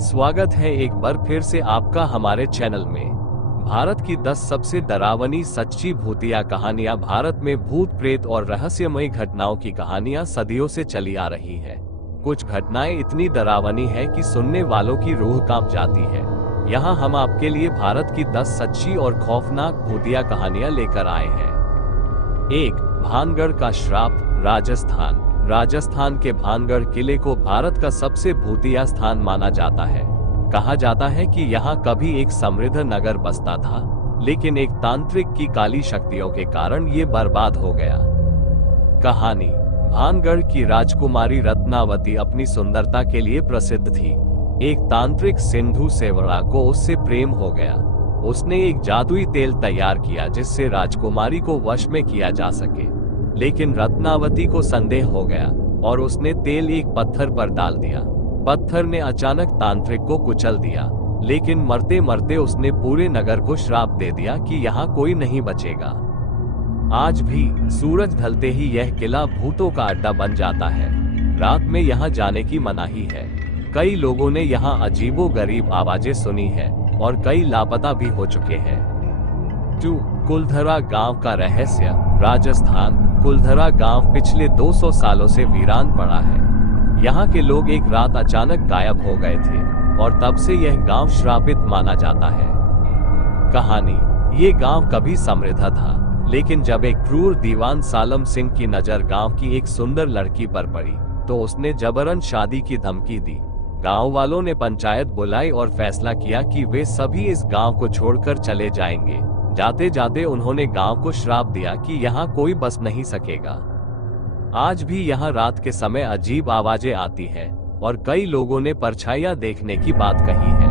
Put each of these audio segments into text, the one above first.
स्वागत है एक बार फिर से आपका हमारे चैनल में। भारत की 10 सबसे डरावनी सच्ची भूतिया कहानियां। भारत में भूत प्रेत और रहस्यमय घटनाओं की कहानियां सदियों से चली आ रही है। कुछ घटनाएं इतनी डरावनी है कि सुनने वालों की रूह कांप जाती है। यहाँ हम आपके लिए भारत की 10 सच्ची और खौफनाक भूतिया कहानियां लेकर आए हैं। 1. भानगढ़ का श्राप, राजस्थान। राजस्थान के भानगढ़ किले को भारत का सबसे भूतिया स्थान माना जाता है। कहा जाता है कि यहाँ कभी एक समृद्ध नगर बसता था, लेकिन एक तांत्रिक की काली शक्तियों के कारण ये बर्बाद हो गया। कहानी। भानगढ़ की राजकुमारी रत्नावती अपनी सुंदरता के लिए प्रसिद्ध थी। एक तांत्रिक सिंधु सेवड़ा को उससे प्रेम हो गया। उसने एक जादुई तेल तैयार किया जिससे राजकुमारी को वश में किया जा सके, लेकिन रत्नावती को संदेह हो गया और उसने तेल एक पत्थर पर डाल दिया। पत्थर ने अचानक तांत्रिक को कुचल दिया, लेकिन मरते मरते उसने पूरे नगर को श्राप दे दिया कि यहाँ कोई नहीं बचेगा। आज भी सूरज ढलते ही यह किला भूतों का अड्डा बन जाता है। रात में यहाँ जाने की मनाही है। कई लोगों ने यहाँ अजीबोगरीब आवाजें सुनी है और कई लापता भी हो चुके हैं। 2. कुलधरा गांव का रहस्य, राजस्थान। कुलधरा गांव पिछले 200 सालों से वीरान पड़ा है। यहाँ के लोग एक रात अचानक गायब हो गए थे और तब से यह गांव श्रापित माना जाता है। कहानी। ये गांव कभी समृद्ध था, लेकिन जब एक क्रूर दीवान सालम सिंह की नजर गांव की एक सुंदर लड़की पर पड़ी तो उसने जबरन शादी की धमकी दी। गांव वालों ने पंचायत बुलाई और फैसला किया कि वे सभी इस गांव को छोड़कर चले जाएंगे। जाते जाते उन्होंने गांव को श्राप दिया कि यहाँ कोई बस नहीं सकेगा। आज भी यहाँ रात के समय अजीब आवाजें आती हैं और कई लोगों ने परछाइयां देखने की बात कही है।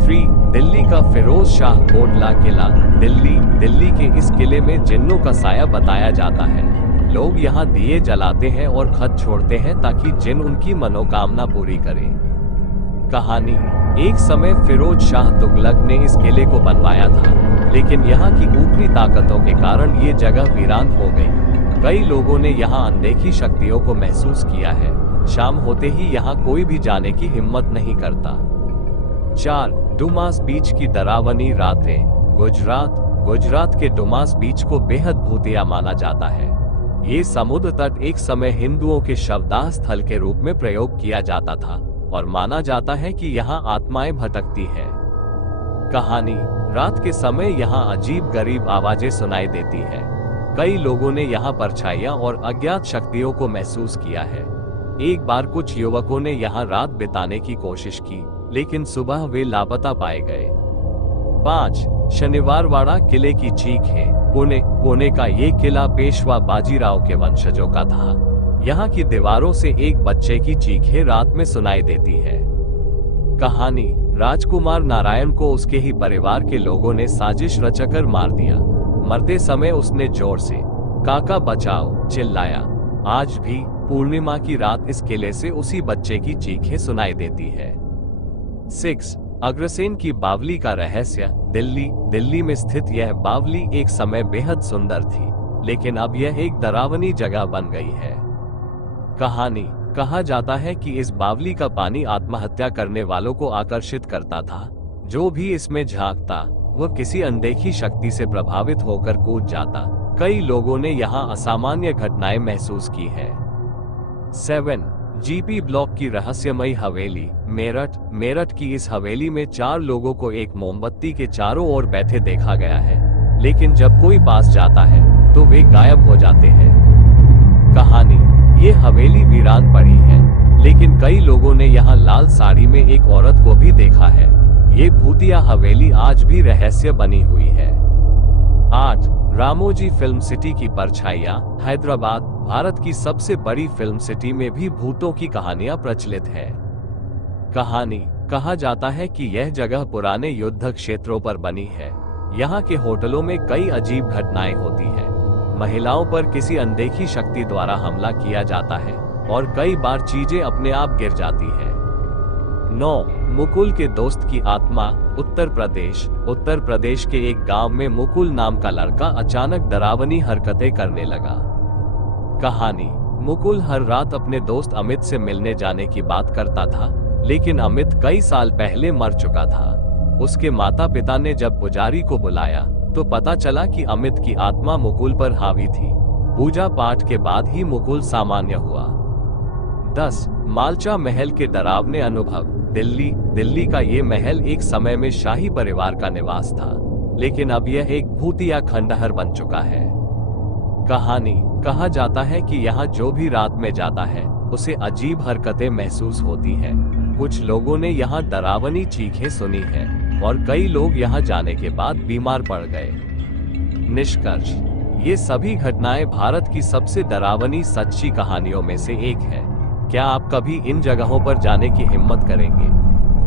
3. दिल्ली का फिरोज शाह कोटला किला, दिल्ली के इस किले में जिन्नों का साया बताया जाता है। लोग यहाँ दिए जलाते हैं और खत छोड़ते हैं ताकि जिन उनकी मनोकामना पूरी करें। कहानी। एक समय फिरोज शाह तुगलक ने इस किले को बनवाया था, लेकिन यहाँ की ऊपरी ताकतों के कारण ये जगह वीरान हो गई। कई लोगों ने यहाँ अनदेखी शक्तियों को महसूस किया है। शाम होते ही यहाँ कोई भी जाने की हिम्मत नहीं करता। 4. डुमास बीच की डरावनी रातें, गुजरात के डुमास बीच को बेहद भूतिया माना जाता है। ये समुद्र तट एक समय हिंदुओं के शवदाह स्थल के रूप में प्रयोग किया जाता था और माना जाता है कि यहाँ आत्माएं भटकती हैं। कहानी। रात के समय यहाँ अजीब गरीब आवाजें सुनाई देती हैं। कई लोगों ने यहाँ परछाइयां और अज्ञात शक्तियों को महसूस किया है। एक बार कुछ युवकों ने यहाँ रात बिताने की कोशिश की, लेकिन सुबह वे लापता पाए गए। 5. शनिवारवाड़ा किले की चीखें, पुणे का ये किला पेशवा बाजीराव के वंशजों का था। यहाँ की दीवारों से एक बच्चे की चीखें रात में सुनाई देती है। कहानी। राजकुमार नारायण को उसके ही परिवार के लोगों ने साजिश रचकर मार दिया। मरते समय उसने जोर से काका बचाओ चिल्लाया। आज भी पूर्णिमा की रात इस किले से उसी बच्चे की चीखें सुनाई देती है। 6. अग्रसेन की बावली का रहस्य, दिल्ली में स्थित यह बावली एक समय बेहद सुंदर थी, लेकिन अब यह एक डरावनी जगह बन गई है। कहानी। कहा जाता है कि इस बावली का पानी आत्महत्या करने वालों को आकर्षित करता था। जो भी इसमें झांकता वह किसी अनदेखी शक्ति से प्रभावित होकर कूद जाता। कई लोगों ने यहाँ असामान्य घटनाएं महसूस की है। 7. जीपी ब्लॉक की रहस्यमयी हवेली, मेरठ की इस हवेली में 4 लोगों को एक मोमबत्ती के चारों ओर बैठे देखा गया है, लेकिन जब कोई पास जाता है तो वे गायब हो जाते हैं। कहानी। ये हवेली वीरान पड़ी है, लेकिन कई लोगों ने यहाँ लाल साड़ी में एक औरत को भी देखा है। ये भूतिया हवेली आज भी रहस्य बनी हुई है। 8. रामोजी फिल्म सिटी की परछाइयां, हैदराबाद। भारत की सबसे बड़ी फिल्म सिटी में भी भूतों की कहानियां प्रचलित है। कहानी। कहा जाता है कि यह जगह पुराने युद्ध क्षेत्रों पर बनी है। यहाँ के होटलों में कई अजीब घटनाएं होती हैं। महिलाओं पर किसी अनदेखी शक्ति द्वारा हमला किया जाता है और कई बार चीजें अपने आप गिर जाती हैं। 9. मुकुल के दोस्त की आत्मा, उत्तर प्रदेश के एक गांव में मुकुल नाम का लड़का अचानक डरावनी हरकतें करने लगा। कहानी। मुकुल हर रात अपने दोस्त अमित से मिलने जाने की बात करता था, लेकिन अमित कई साल पहले मर चुका था। उसके माता पिता ने जब पुजारी को बुलाया तो पता चला कि अमित की आत्मा मुकुल पर हावी थी। पूजा पाठ के बाद ही मुकुल सामान्य हुआ। 10. मालचा महल के डरावने अनुभव। दिल्ली का ये महल एक समय में शाही परिवार का निवास था, लेकिन अब यह एक भूतिया खंडहर बन चुका है। कहानी। कहा जाता है कि यहाँ जो भी रात में जाता है उसे अजीब हरकतें महसूस होती है। कुछ लोगों ने यहाँ डरावनी चीखें सुनी है और कई लोग यहाँ जाने के बाद बीमार पड़ गए। निष्कर्ष। ये सभी घटनाएं भारत की सबसे डरावनी सच्ची कहानियों में से एक है। क्या आप कभी इन जगहों पर जाने की हिम्मत करेंगे?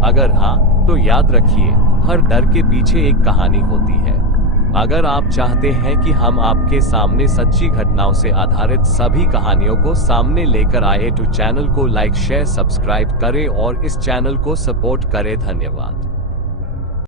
अगर हाँ, तो याद रखिए, हर डर के पीछे एक कहानी होती है। अगर आप चाहते हैं कि हम आपके सामने सच्ची घटनाओं से आधारित सभी कहानियों को सामने लेकर आए तो चैनल को लाइक शेयर सब्सक्राइब करें और इस चैनल को सपोर्ट करें। धन्यवाद।